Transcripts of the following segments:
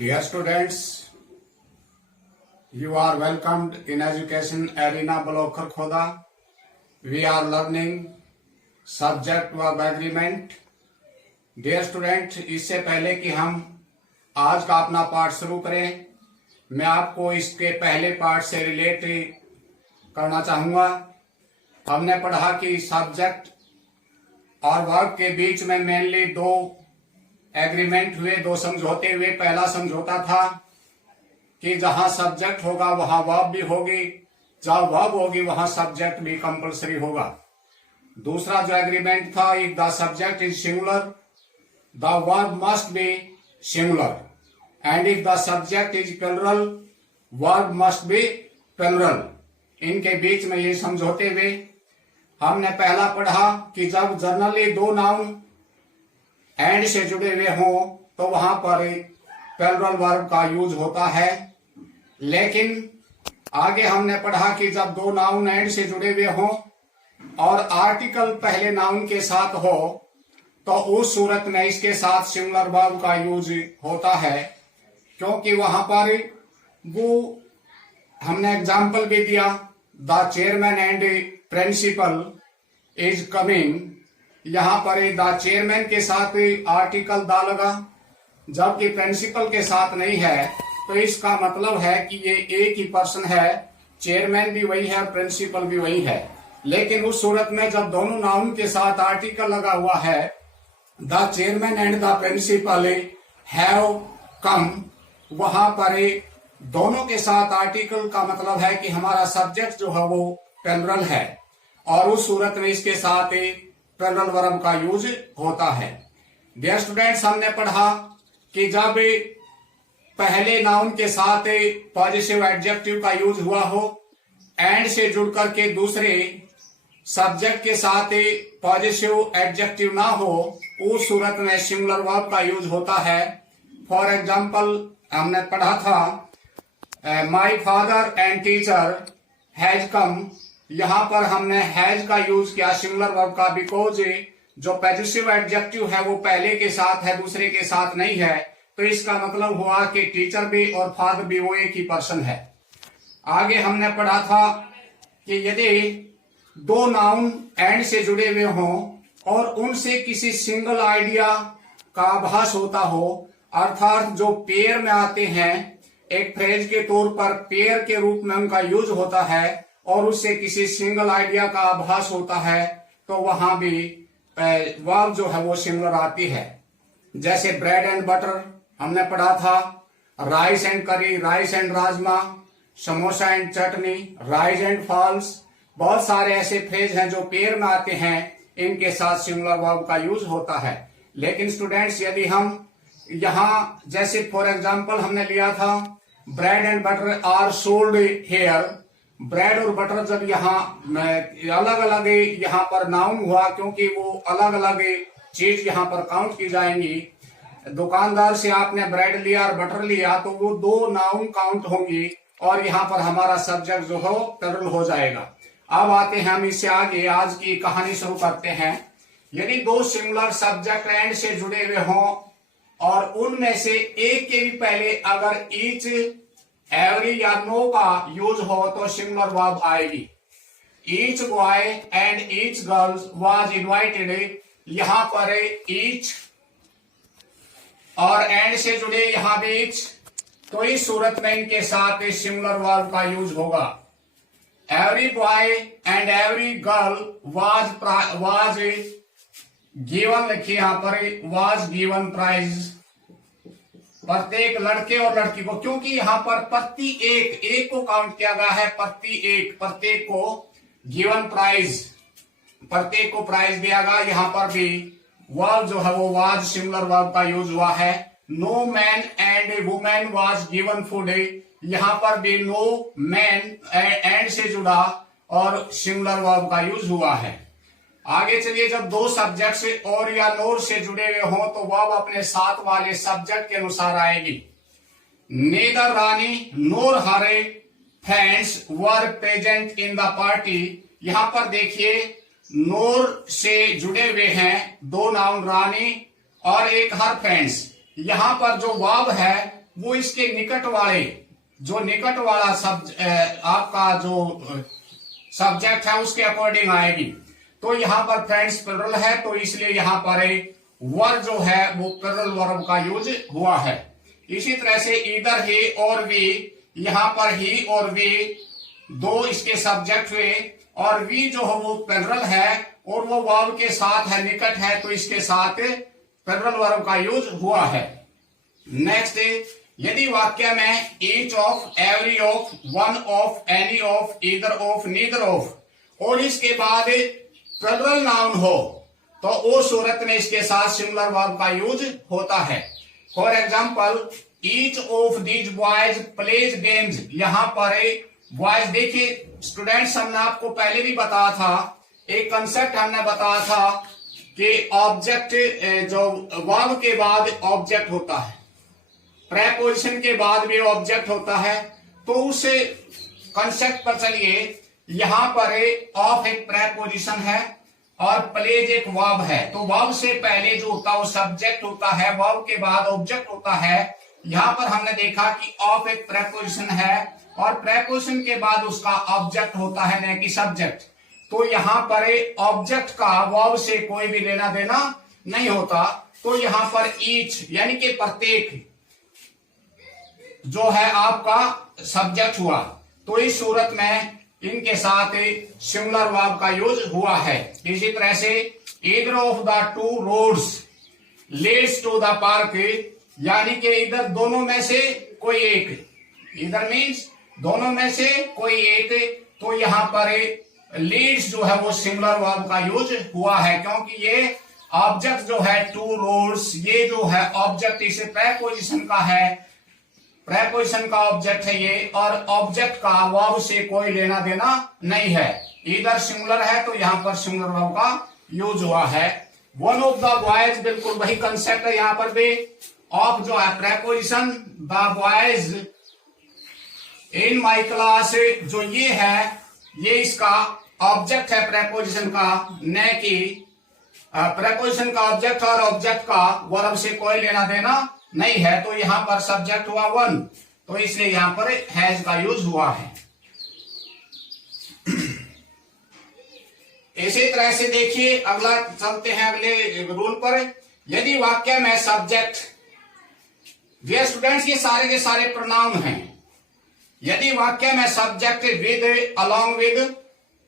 Dear students, you are welcomed in Education Arena Block Kharkhoda. We are learning subject verb agreement. Dear student, इससे पहले कि हम आज का अपना पाठ शुरू करें, मैं आपको इसके पहले पाठ से रिलेट करना चाहूंगा। हमने पढ़ा कि सब्जेक्ट और वर्ब के बीच में मेनली दो एग्रीमेंट हुए, दो समझौते हुए। पहला समझौता था कि जहां सब्जेक्ट होगा वहां वर्ब भी होगी, जहां वर्ब होगी वहां सब्जेक्ट भी कंपलसरी होगा। दूसरा जो एग्रीमेंट था, if the subject is singular the verb must be singular, and if the subject is plural verb must be plural. इनके बीच में ये समझौते हुए। हमने पहला पढ़ा कि जब जनरली दो नाउन एंड से जुड़े हुए हों तो वहां पर प्लूरल वर्ब का यूज होता है। लेकिन आगे हमने पढ़ा कि जब दो नाउन एंड से जुड़े हुए हों और आर्टिकल पहले नाउन के साथ हो तो उस सूरत में इसके साथ सिंगुलर वर्ब का यूज होता है, क्योंकि वहां पर वो हमने एग्जाम्पल भी दिया, the chairman and principal is coming. यहां पर द चेयरमैन के साथ आर्टिकल द लगा, जबकि प्रिंसिपल के साथ नहीं है, तो इसका मतलब है कि ये एक ही पर्सन है, चेयरमैन भी वही है, प्रिंसिपल भी वही है। लेकिन उस सूरत में जब दोनों नाउन के साथ आर्टिकल लगा हुआ है, the chairman and the principal have come, वहां पर दोनों के साथ आर्टिकल का मतलब है कि हमारा सब्जेक्ट जो है वो प्लूरल है, और उस सूरत में इसके साथ प्लूरल वर्ब का यूज होता है। डियर स्टूडेंट्स, हमने पढ़ा कि जब पहले नाउन के साथ पॉजिटिव एडजेक्टिव का यूज हुआ हो, एंड से जुड़ करके दूसरे सब्जेक्ट के साथ पॉजिटिव एडजेक्टिव ना हो, उस सूरत में सिंगुलर वर्ब का यूज होता है। फॉर एग्जाम्पल हमने पढ़ा था my father and teacher has come. यहां पर हमने हैज का यूज किया सिंगुलर वर्ब का, बिकॉज जो पॉजिटिव एडजेक्टिव है वो पहले के साथ है, दूसरे के साथ नहीं है, तो इसका मतलब हुआ कि टीचर भी और फादर भी वो एक ही पर्सन है। आगे हमने पढ़ा था कि यदि दो नाउन एंड से जुड़े हुए हों और उनसे किसी सिंगल आइडिया का आभास होता हो, अर्थात जो पेयर में आते हैं, एक फ्रेज के तौर पर पेयर के रूप में उनका यूज होता है, और उससे किसी सिंगल आइडिया का आभास होता है, तो वहां भी वर्ब जो है वो सिंगुलर आती है। जैसे ब्रेड एंड बटर हमने पढ़ा था, rice and curry, rice and rajma, samosa and chutney, rice and falls. बहुत सारे ऐसे फ्रेज हैं जो पेयर में आते हैं, इनके साथ सिंगुलर वर्ब का यूज होता है। लेकिन स्टूडेंट्स, यदि हम यहां जैसे फॉर एग्जाम्पल हमने लिया था bread and butter are sold here, bread और बटर जब यहाँ अलग अलग यहाँ पर नाउन हुआ, क्योंकि वो अलग अलग चीज यहाँ पर काउंट की जाएंगी। दुकानदार से आपने ब्रेड लिया और बटर लिया तो वो दो नाउन काउंट होंगी, और यहाँ पर हमारा सब्जेक्ट जो है प्लूरल हो जाएगा। अब आते हैं हम इससे आगे, आज की कहानी शुरू करते हैं। यदि दो सिंगुलर सब्जेक्ट एंड से जुड़े हुए हों और उनमें से एक के भी पहले अगर ईच, एवरी या नो का यूज हो तो सिंगुलर वर्ब आएगी। Each boy and each girls was invited, यहां पर ईच और एंड से जुड़े यहां भी ईच, तो इस सूरत में इनके साथ सिंगुलर वर्ब का यूज होगा। Every boy and every girl was given, लिखिए यहां पर वाज गिवन प्राइज, प्रत्येक लड़के और लड़की को, क्योंकि यहां पर प्रति एक को काउंट किया गया है, प्रत्येक को गिवन प्राइज, प्रत्येक को प्राइज दिया गया। यहां पर भी वर्ब जो है वो वाज सिंगुलर वर्ब का यूज हुआ है। No man and women was given food, यहां पर भी नो मैन एंड से जुड़ा और सिंगुलर वर्ब का यूज हुआ है। आगे चलिए, जब दो सब्जेक्ट से और या नोर से जुड़े हुए हों तो वर्ब अपने साथ वाले सब्जेक्ट के अनुसार आएगी। Neither Rani nor her friends were present in the party, यहां पर देखिए नोर से जुड़े हुए हैं दो नाउन रानी और एक हर फ्रेंड्स। यहां पर जो वर्ब है वो इसके निकट वाले जो निकट वाला आपका जो सब्जेक्ट है उसके अकॉर्डिंग आएगी। तो यहाँ पर फ्रेंड्स प्लुरल है, तो इसलिए यहाँ पर वर्ब जो है वो प्लुरल वर्ब का यूज हुआ है। इसी तरह से इधर ही और वी, यहाँ पर ही और वी दो इसके सब्जेक्ट हुए, और वी जो है वो प्लुरल है और वो वर्ब के साथ है, निकट है, तो इसके साथ प्लुरल वर्ब का यूज हुआ है। नेक्स्ट, यदि वाक्य में each of, every of, one of, any of, either of, neither of और इसके बाद प्लुरल नाउन हो तो उस सूरत में इसके साथ सिंगुलर वर्ब का यूज होता है। For example, each of these boys plays games, यहां पर बॉयज, देखिए स्टूडेंट्स, हमने आपको पहले भी बताया था, एक कंसेप्ट हमने बताया था कि ऑब्जेक्ट जो वर्ब के बाद ऑब्जेक्ट होता है, प्रेपोजिशन के बाद भी ऑब्जेक्ट होता है। तो उस कंसेप्ट पर चलिए, यहां पर ऑफ एक प्रेपोजिशन है और प्लेज एक वर्ब है। तो वर्ब से पहले जो होता है वो सब्जेक्ट होता है, वर्ब के बाद ऑब्जेक्ट होता है। यहां पर हमने देखा कि ऑफ एक प्रेपोजिशन है और प्रेपोजिशन के बाद उसका ऑब्जेक्ट होता है, न कि सब्जेक्ट। तो यहां पर ऑब्जेक्ट का वर्ब से कोई भी लेना देना नहीं होता। तो यहां पर ईच यानी कि प्रत्येक जो है आपका सब्जेक्ट हुआ। तो इस सूरत में इनके साथ सिंगुलर वर्ब का यूज हुआ है। इसी तरह से either of the two roads leads to the park, यानी कि इधर दोनों में से कोई एक, इधर मीन्स दोनों में से कोई एक। तो यहां पर लीड्स जो है वो सिंगुलर वर्ब का यूज हुआ है, क्योंकि ये ऑब्जेक्ट जो है टू रोड्स, ये जो है ऑब्जेक्ट इसे प्रेपोजिशन का है, प्रेपोजिशन का ऑब्जेक्ट है ये, और ऑब्जेक्ट का वर्ब से कोई लेना देना नहीं है। इधर सिंगुलर है तो यहां पर सिंगुलर वर्ब का यूज हुआ है। वन ऑफ द बॉयज, बिल्कुल वही कंसेप्ट है यहां पर भी। ऑफ जो है preposition, the boys in my class, जो ये है ये इसका ऑब्जेक्ट है प्रेपोजिशन का, न कि प्रेपोजिशन का ऑब्जेक्ट और ऑब्जेक्ट का वर्ब से कोई लेना देना नहीं है। तो यहां पर सब्जेक्ट हुआ वन, तो इसलिए यहां पर हैज का यूज हुआ है। इसी तरह से देखिए, अगला चलते हैं अगले रूल पर। यदि वाक्य में सब्जेक्ट, वे स्टूडेंट्स ये सारे के सारे प्रोनाउन हैं। यदि वाक्य में subject with, along with,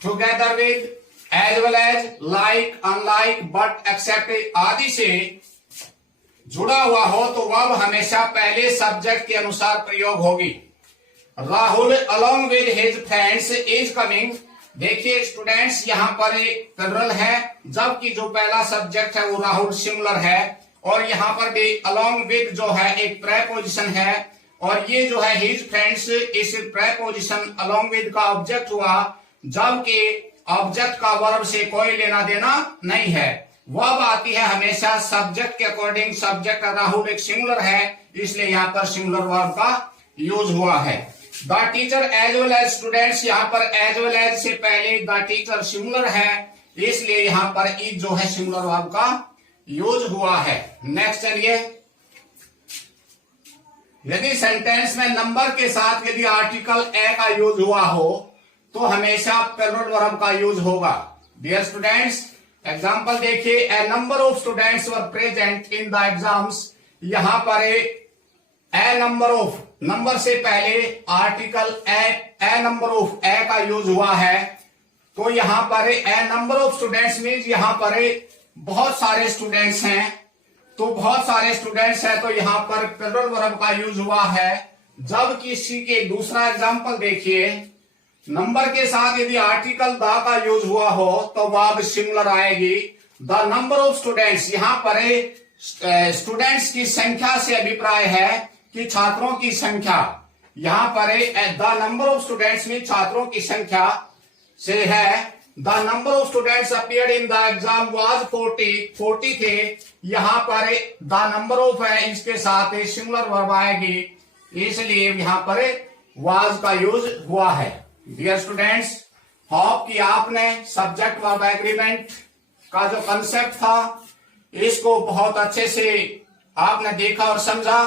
together with, as well as, like, unlike, but, except आदि से जुड़ा हुआ हो तो वर्ब हमेशा पहले सब्जेक्ट के अनुसार प्रयोग होगी। Rahul along with his friends is coming, देखिए स्टूडेंट्स यहां पर प्लुरल है, जबकि जो पहला सब्जेक्ट है वो राहुल सिंगुलर है, और यहां पर भी अलोंग विद जो है एक प्रेपोजिशन है, और ये जो है हिज फ्रेंड्स, इस प्रेपोजिशन अलोंग विद का ऑब्जेक्ट हुआ, जबकि ऑब्जेक्ट का वर्ब से कोई लेना देना नहीं है। वर्ब आती है हमेशा सब्जेक्ट के अकॉर्डिंग। सब्जेक्ट राहुल एक सिंगुलर है, इसलिए यहाँ पर सिंगुलर वर्ब का यूज हुआ है। The teacher as well as, students यहाँ पर एज वेल एज से पहले द टीचर सिंगुलर है, इसलिए यहाँ पर इज जो है सिंगुलर वर्ब का यूज हुआ है। नेक्स्ट चलिए, यदि सेंटेंस में नंबर के साथ यदि आर्टिकल ए का यूज हुआ हो तो हमेशा प्लुरल वर्ब का यूज होगा। डियर स्टूडेंट्स, एग्जाम्पल देखिए, a number of students were present in the exams, यहां पर ए नंबर ऑफ, नंबर से पहले article a number of a का यूज हुआ है। तो यहां पर a number of students means यहां पर बहुत सारे स्टूडेंट्स हैं, तो बहुत सारे स्टूडेंट्स हैं, तो यहां पर प्लुरल वर्ब का यूज हुआ है। जबकि इसी के दूसरा एग्जाम्पल देखिए, नंबर के साथ यदि आर्टिकल द का यूज हुआ हो तो वर्ब सिंगुलर आएगी। द नंबर ऑफ स्टूडेंट्स, यहां पर स्टूडेंट्स की संख्या से अभिप्राय है कि छात्रों की संख्या, यहां पर द नंबर ऑफ स्टूडेंट्स में छात्रों की संख्या से है। The number of students appeared in the exam was 40 थे, यहां पर द नंबर ऑफ है, इसके साथ सिंगुलर वर्ब आएगी, इसलिए यहां पर वाज का यूज हुआ है। डियर स्टूडेंट्स, होप कि आपने सब्जेक्ट वर्ब एग्रीमेंट का जो कंसेप्ट था इसको बहुत अच्छे से आपने देखा और समझा।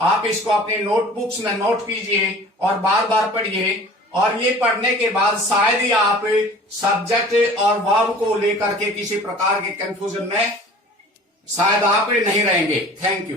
आप इसको अपने नोटबुक्स में नोट कीजिए और बार बार पढ़िए। और ये पढ़ने के बाद शायद ही आप सब्जेक्ट और वर्ब को लेकर के किसी प्रकार के कंफ्यूजन में शायद आप नहीं रहेंगे। Thank you.